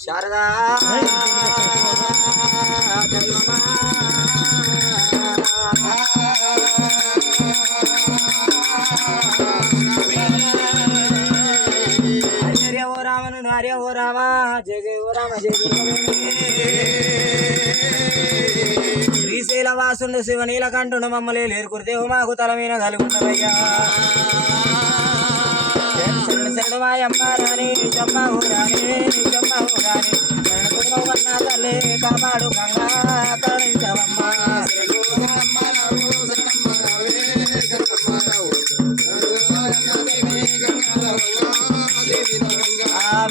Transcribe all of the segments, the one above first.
శారదా హరే ఓ రామను హరే ఓ రామ జయ జయ ఓ రామ జయ జయ శ్రీశైల శివ నీలకంఠుడు మమ్మల్ని లేరుకురితే మాకు తల మీద కలుగున్నవయ్యా శరణు శరణు మాయమ్మ రాణి నిజమ్మ రాణి నిజమ్మ తల్లి కాపాడు గంగా కరుణించవమ్మ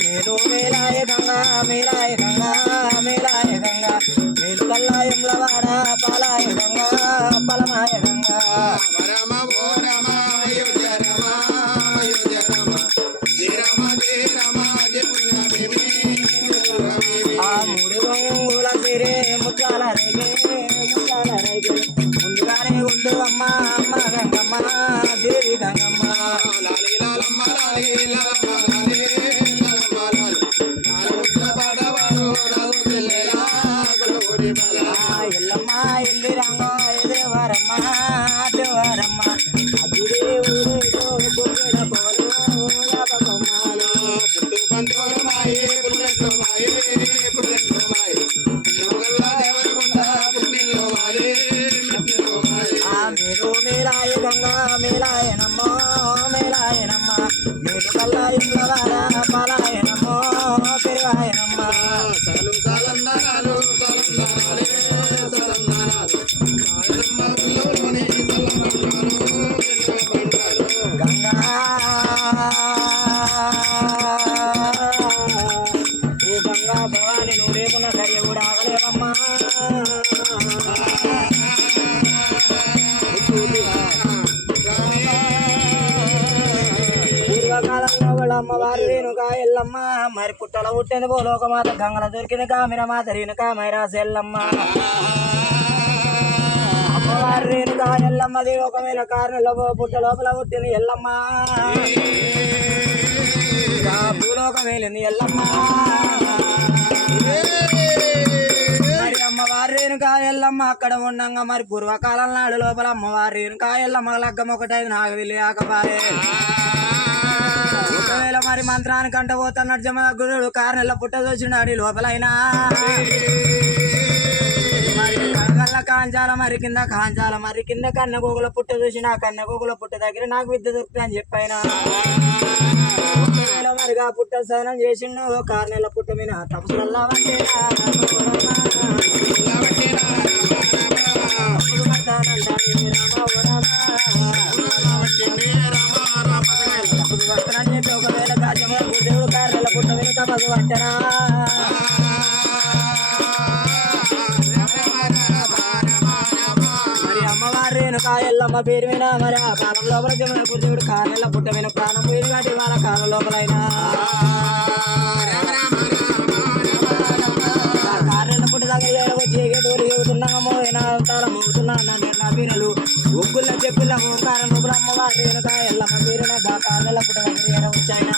మేలు మేలాయ గంగా మేలాయ గంగా మేలాయ గంగా. మేలు ముత్యాల రేగే ముత్యాల రేగే ముందుగానే ఉండు అమ్మ అమ్మ గంగమ్మ దేవి గంగమ్మ ఎల్లమ్మ ఎల్లి రంగ దేవరమ్మ అదిరే పవలు మీరు మేలాయ గంగా మేలాయ నమ్మ మేలాయ నమ్మ మీరు కల్లాయంల వాడ పాలాయ నమ్మో గంగా. ఓ గంగా భవాని నువ్వు రేపున సరే కూడా ఆగలేవమ్మా పూర్వకాలంలో వాళ్ళ అమ్మవారు రేణుక ఎల్లమ్మ. మరి పుట్టల పుట్టింది భూలోక మాత గంగల దొరికిన కామిన మాత రేణుక మైరాస ఎల్లమ్మ. అమ్మవారు రేణుక ఎల్లమ్మది ఒకవేళ కారణంలో పుట్ట లోపల పుట్టింది ఎల్లమ్మ. ఇంకా భూలోకం వెళ్ళింది ఎల్లమ్మ. అమ్మవారు ఎల్లమ్మ అక్కడ ఉండంగా మరి పూర్వకాలం నాడు లోపల అమ్మవారు రేణుక ఎల్లమ్మ లగ్గం ఒకటైదు నాకు వెళ్ళి ఆకపాయే ఒకవేళ మరి మంత్రానికి అంట పోతున్నాడు జమ గురుడు కారణంలో పుట్ట చూసినాడు లోపలైనా. కాంచాల మరి కింద కాంచాల మరి కింద కన్న గోగుల పుట్ట చూసి నా కన్న గోగుల పుట్ట దగ్గర నాకు విద్య దొరుకుతుంది అని చెప్పాయినా మరిగా పుట్ట స్నానం చేసిండు కార్నెల పుట్ట మీద తపసులల్లా వంటేనా భగవంతనా మరి అమ్మవారు రేణుకా ఎల్లమ్మ పేరు మీద మరి ఆ కాలం లోపల జమున దేవుడు కారణల పుట్ట మీద ప్రాణం పోయింది కాబట్టి వాళ్ళ కాలం లోపలైనా కారణల పుట్ట దగ్గర ఒగ్గుల ఓంకారం ఎల్లమ్మ పేరున కారణల పుట్ట దగ్గర వచ్చాయినా